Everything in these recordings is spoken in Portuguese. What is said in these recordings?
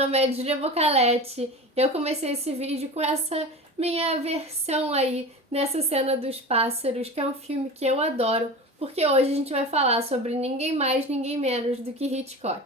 nome é Julia Bocaletti. Eu comecei esse vídeo com essa minha versão aí nessa cena dos pássaros, que é um filme que eu adoro, porque hoje a gente vai falar sobre ninguém mais, ninguém menos do que Hitchcock.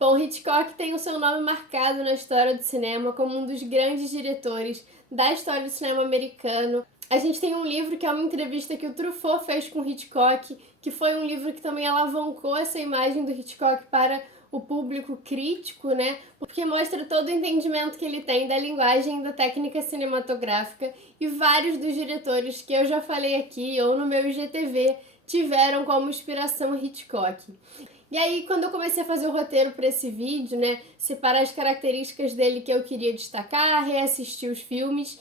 Bom, Hitchcock tem o seu nome marcado na história do cinema como um dos grandes diretores da história do cinema americano. A gente tem um livro que é uma entrevista que o Truffaut fez com Hitchcock, que foi um livro que também alavancou essa imagem do Hitchcock para o público crítico, né? Porque mostra todo o entendimento que ele tem da linguagem e da técnica cinematográfica, e vários dos diretores que eu já falei aqui ou no meu IGTV tiveram como inspiração Hitchcock. E aí, quando eu comecei a fazer o roteiro para esse vídeo, né, separar as características dele que eu queria destacar, reassistir os filmes,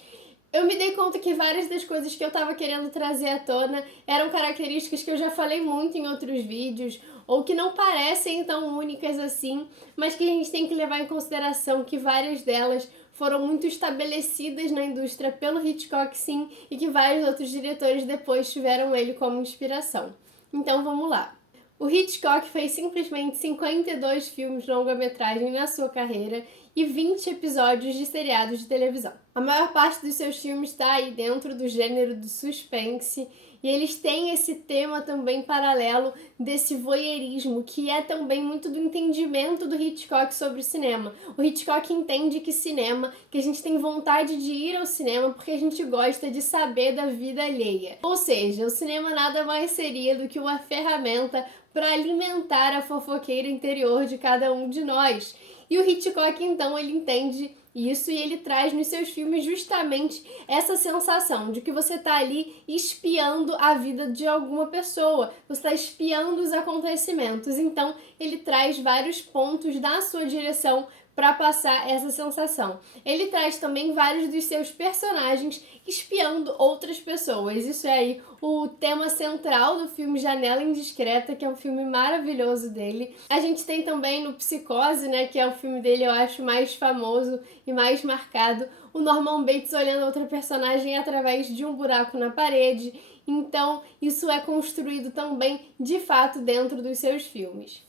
eu me dei conta que várias das coisas que eu estava querendo trazer à tona eram características que eu já falei muito em outros vídeos, ou que não parecem tão únicas assim, mas que a gente tem que levar em consideração que várias delas foram muito estabelecidas na indústria pelo Hitchcock, sim, e que vários outros diretores depois tiveram ele como inspiração. Então vamos lá. O Hitchcock fez simplesmente 52 filmes de longa-metragem na sua carreira e 20 episódios de seriados de televisão. A maior parte dos seus filmes está aí dentro do gênero do suspense, e eles têm esse tema também paralelo desse voyeurismo, que é também muito do entendimento do Hitchcock sobre o cinema. O Hitchcock entende que cinema, que a gente tem vontade de ir ao cinema porque a gente gosta de saber da vida alheia. Ou seja, o cinema nada mais seria do que uma ferramenta para alimentar a fofoqueira interior de cada um de nós. E o Hitchcock, então, ele entende isso, e ele traz nos seus filmes justamente essa sensação de que você está ali espiando a vida de alguma pessoa, você está espiando os acontecimentos. Então, ele traz vários pontos da sua direção para passar essa sensação. Ele traz também vários dos seus personagens espiando outras pessoas. Isso é aí o tema central do filme Janela Indiscreta, que é um filme maravilhoso dele. A gente tem também no Psicose, né, que é o filme dele, eu acho, mais famoso e mais marcado, o Norman Bates olhando outra personagem através de um buraco na parede. Então, isso é construído também, de fato, dentro dos seus filmes.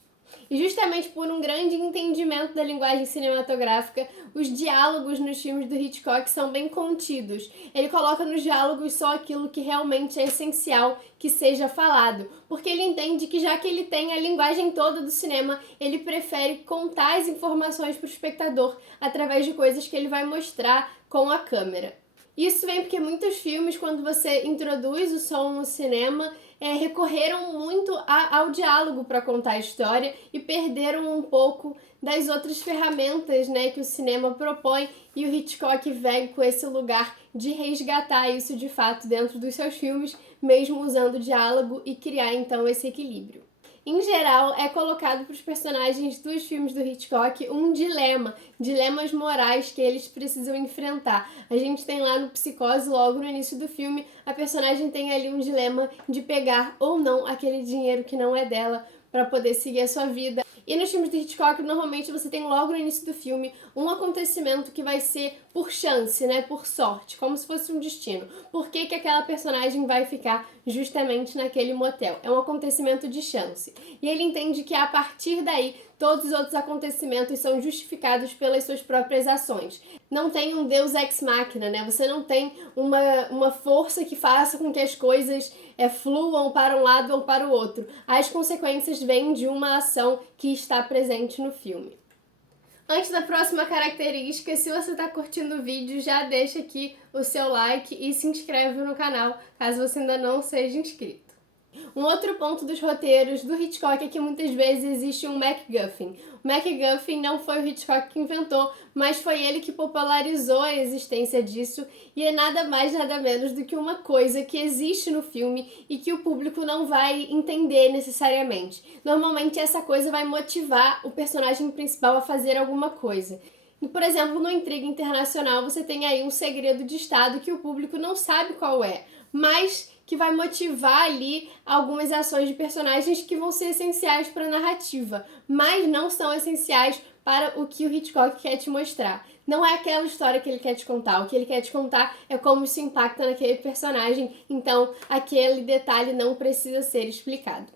E justamente por um grande entendimento da linguagem cinematográfica, os diálogos nos filmes do Hitchcock são bem contidos. Ele coloca nos diálogos só aquilo que realmente é essencial que seja falado, porque ele entende que, já que ele tem a linguagem toda do cinema, ele prefere contar as informações para o espectador através de coisas que ele vai mostrar com a câmera. Isso vem porque muitos filmes, quando você introduz o som no cinema, recorreram muito ao diálogo para contar a história e perderam um pouco das outras ferramentas, né, que o cinema propõe, e o Hitchcock vem com esse lugar de resgatar isso de fato dentro dos seus filmes, mesmo usando diálogo, e criar então esse equilíbrio. Em geral, é colocado para os personagens dos filmes do Hitchcock um dilemas morais que eles precisam enfrentar. A gente tem lá no Psicose, logo no início do filme, a personagem tem ali um dilema de pegar ou não aquele dinheiro que não é dela para poder seguir a sua vida. E nos filmes do Hitchcock, normalmente você tem logo no início do filme um acontecimento que vai ser por chance, né, por sorte, como se fosse um destino. Por que aquela personagem vai ficar justamente naquele motel? É um acontecimento de chance. E ele entende que, a partir daí, todos os outros acontecimentos são justificados pelas suas próprias ações. Não tem um Deus ex machina, né? Você não tem uma força que faça com que as coisas fluam para um lado ou para o outro. As consequências vêm de uma ação que está presente no filme. Antes da próxima característica, se você está curtindo o vídeo, já deixa aqui o seu like e se inscreve no canal, caso você ainda não seja inscrito. Um outro ponto dos roteiros do Hitchcock é que muitas vezes existe um MacGuffin. O MacGuffin não foi o Hitchcock que inventou, mas foi ele que popularizou a existência disso, e é nada mais nada menos do que uma coisa que existe no filme e que o público não vai entender necessariamente. Normalmente essa coisa vai motivar o personagem principal a fazer alguma coisa. E, por exemplo, no Intriga Internacional você tem aí um segredo de Estado que o público não sabe qual é, mas que vai motivar ali algumas ações de personagens que vão ser essenciais para a narrativa, mas não são essenciais para o que o Hitchcock quer te mostrar. Não é aquela história que ele quer te contar. O que ele quer te contar é como isso impacta naquele personagem, então aquele detalhe não precisa ser explicado.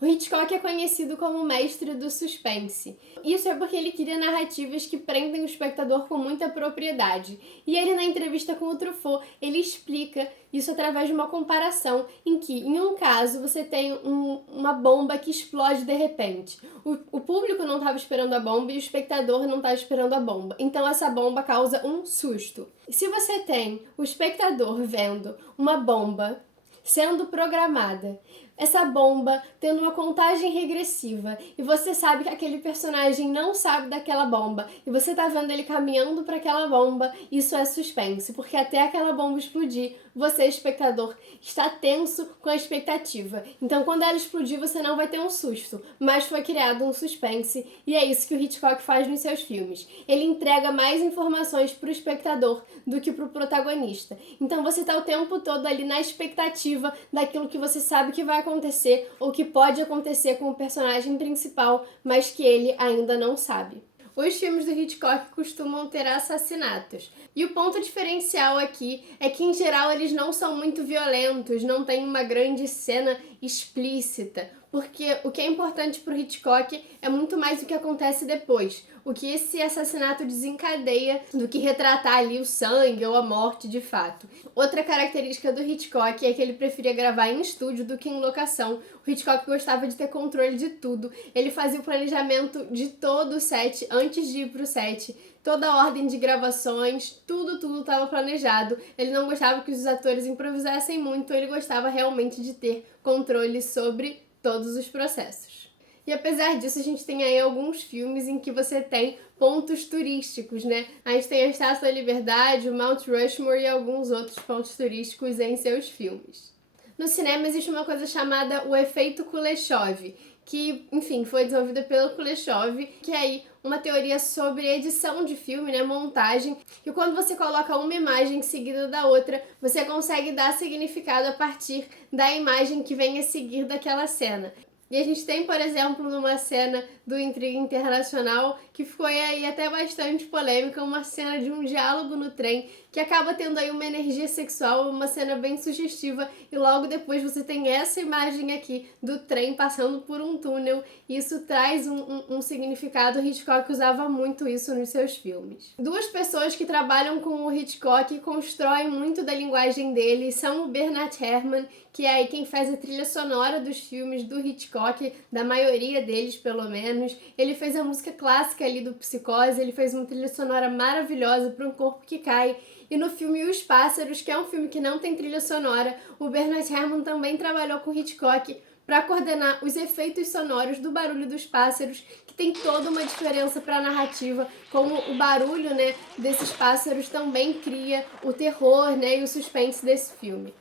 O Hitchcock é conhecido como o mestre do suspense. Isso é porque ele cria narrativas que prendem o espectador com muita propriedade. E ele, na entrevista com o Truffaut, ele explica isso através de uma comparação em que, em um caso, você tem uma bomba que explode de repente. O público não estava esperando a bomba e o espectador não estava esperando a bomba. Então, essa bomba causa um susto. Se você tem o espectador vendo uma bomba sendo programada, essa bomba tendo uma contagem regressiva e você sabe que aquele personagem não sabe daquela bomba e você tá vendo ele caminhando para aquela bomba, isso é suspense, porque até aquela bomba explodir, você, espectador, está tenso com a expectativa. Então, quando ela explodir, você não vai ter um susto, mas foi criado um suspense e é isso que o Hitchcock faz nos seus filmes. Ele entrega mais informações pro espectador do que pro protagonista. Então, você tá o tempo todo ali na expectativa daquilo que você sabe que vai acontecer ou que pode acontecer com o personagem principal, mas que ele ainda não sabe. Os filmes do Hitchcock costumam ter assassinatos. E o ponto diferencial aqui é que, em geral, eles não são muito violentos, não tem uma grande cena explícita, porque o que é importante para o Hitchcock é muito mais o que acontece depois, o que esse assassinato desencadeia do que retratar ali o sangue ou a morte de fato. Outra característica do Hitchcock é que ele preferia gravar em estúdio do que em locação. O Hitchcock gostava de ter controle de tudo, ele fazia o planejamento de todo o set antes de ir pro set, toda a ordem de gravações, tudo estava planejado. Ele não gostava que os atores improvisassem muito, ele gostava realmente de ter controle sobre todos os processos. E apesar disso, a gente tem aí alguns filmes em que você tem pontos turísticos, né? A gente tem a Estátua da Liberdade, o Mount Rushmore e alguns outros pontos turísticos em seus filmes. No cinema existe uma coisa chamada o efeito Kuleshov, que, enfim, foi desenvolvida pelo Kuleshov, que é aí uma teoria sobre edição de filme, né, montagem, que quando você coloca uma imagem seguida da outra, você consegue dar significado a partir da imagem que vem a seguir daquela cena. E a gente tem, por exemplo, numa cena do Intriga Internacional, que foi aí até bastante polêmica, uma cena de um diálogo no trem, que acaba tendo aí uma energia sexual, uma cena bem sugestiva, e logo depois você tem essa imagem aqui do trem passando por um túnel, e isso traz um significado. O Hitchcock usava muito isso nos seus filmes. Duas pessoas que trabalham com o Hitchcock e constroem muito da linguagem dele são o Bernard Herrmann, que é aí quem faz a trilha sonora dos filmes do Hitchcock, da maioria deles pelo menos. Ele fez a música clássica ali do Psicose, ele fez uma trilha sonora maravilhosa para Um Corpo que Cai. E no filme Os Pássaros, que é um filme que não tem trilha sonora, o Bernard Herrmann também trabalhou com Hitchcock para coordenar os efeitos sonoros do barulho dos pássaros, que tem toda uma diferença para a narrativa, como o barulho, né, desses pássaros também cria o terror, né, e o suspense desse filme.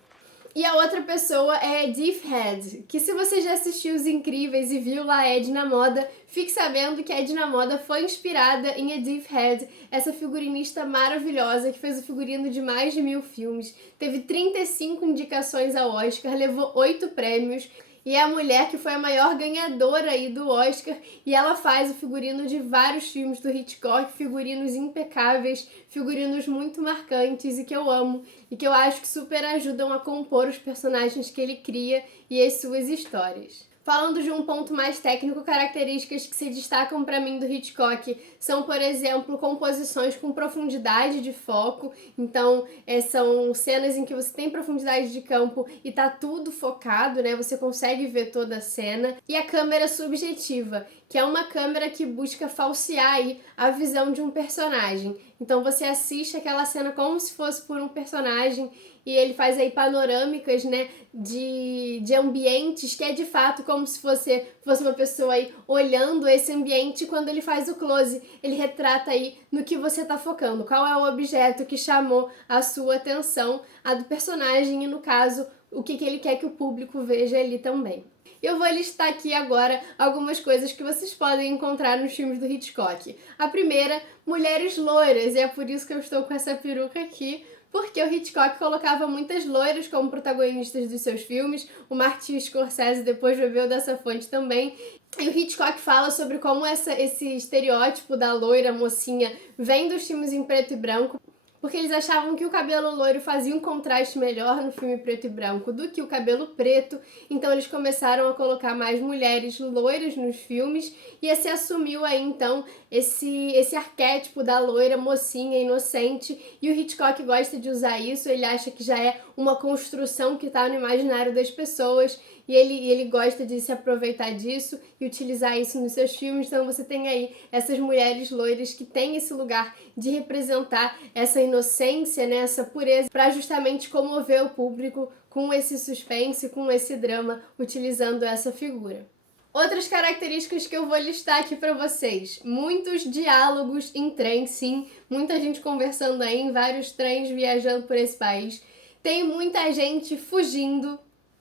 E a outra pessoa é Edith Head, que se você já assistiu Os Incríveis e viu lá Edna Moda, fique sabendo que a Edna Moda foi inspirada em Edith Head, essa figurinista maravilhosa que fez o figurino de mais de 1000 filmes, teve 35 indicações ao Oscar, levou 8 prêmios, e é a mulher que foi a maior ganhadora aí do Oscar, e ela faz o figurino de vários filmes do Hitchcock, figurinos impecáveis, figurinos muito marcantes e que eu amo, e que eu acho que super ajudam a compor os personagens que ele cria e as suas histórias. Falando de um ponto mais técnico, características que se destacam para mim do Hitchcock são, por exemplo, composições com profundidade de foco. Então, são cenas em que você tem profundidade de campo e tá tudo focado, né? Você consegue ver toda a cena. E a câmera subjetiva, que é uma câmera que busca falsear aí a visão de um personagem. Então você assiste aquela cena como se fosse por um personagem e ele faz aí panorâmicas, né, de ambientes que é de fato como se fosse uma pessoa aí olhando esse ambiente. Quando ele faz o close, ele retrata aí no que você tá focando, qual é o objeto que chamou a sua atenção, a do personagem e, no caso, o que ele quer que o público veja ali também. Eu vou listar aqui agora algumas coisas que vocês podem encontrar nos filmes do Hitchcock. A primeira, mulheres loiras, e é por isso que eu estou com essa peruca aqui, porque o Hitchcock colocava muitas loiras como protagonistas dos seus filmes. O Martin Scorsese depois bebeu dessa fonte também. E o Hitchcock fala sobre como esse estereótipo da loira mocinha vem dos filmes em preto e branco. porque eles achavam que o cabelo loiro fazia um contraste melhor no filme preto e branco do que o cabelo preto, então eles começaram a colocar mais mulheres loiras nos filmes e se assumiu aí então esse arquétipo da loira mocinha inocente, e o Hitchcock gosta de usar isso, ele acha que já é uma construção que está no imaginário das pessoas e ele gosta de se aproveitar disso e utilizar isso nos seus filmes. Então você tem aí essas mulheres loiras que têm esse lugar de representar essa inocência, né, essa pureza, para justamente comover o público com esse suspense, com esse drama, utilizando essa figura. Outras características que eu vou listar aqui para vocês. Muitos diálogos em trem, sim. Muita gente conversando aí em vários trens viajando por esse país. Tem muita gente fugindo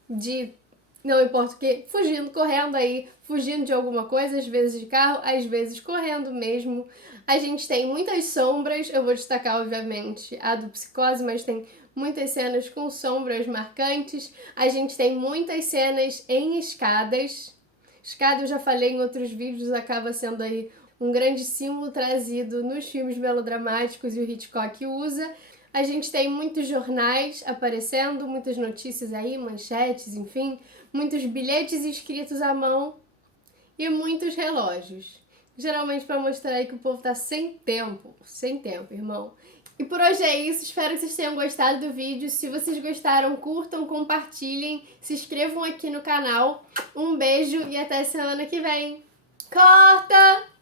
de... não importa o que, fugindo, correndo aí, fugindo de alguma coisa, às vezes de carro, às vezes correndo mesmo. A gente tem muitas sombras, eu vou destacar, obviamente, a do Psicose, mas tem muitas cenas com sombras marcantes. A gente tem muitas cenas em escadas. Escada, eu já falei em outros vídeos, acaba sendo aí um grande símbolo trazido nos filmes melodramáticos e o Hitchcock usa. A gente tem muitos jornais aparecendo, muitas notícias aí, manchetes, enfim, muitos bilhetes escritos à mão e muitos relógios. Geralmente para mostrar aí que o povo tá sem tempo, irmão. E por hoje é isso, espero que vocês tenham gostado do vídeo. Se vocês gostaram, curtam, compartilhem, se inscrevam aqui no canal. Um beijo e até semana que vem. Corta!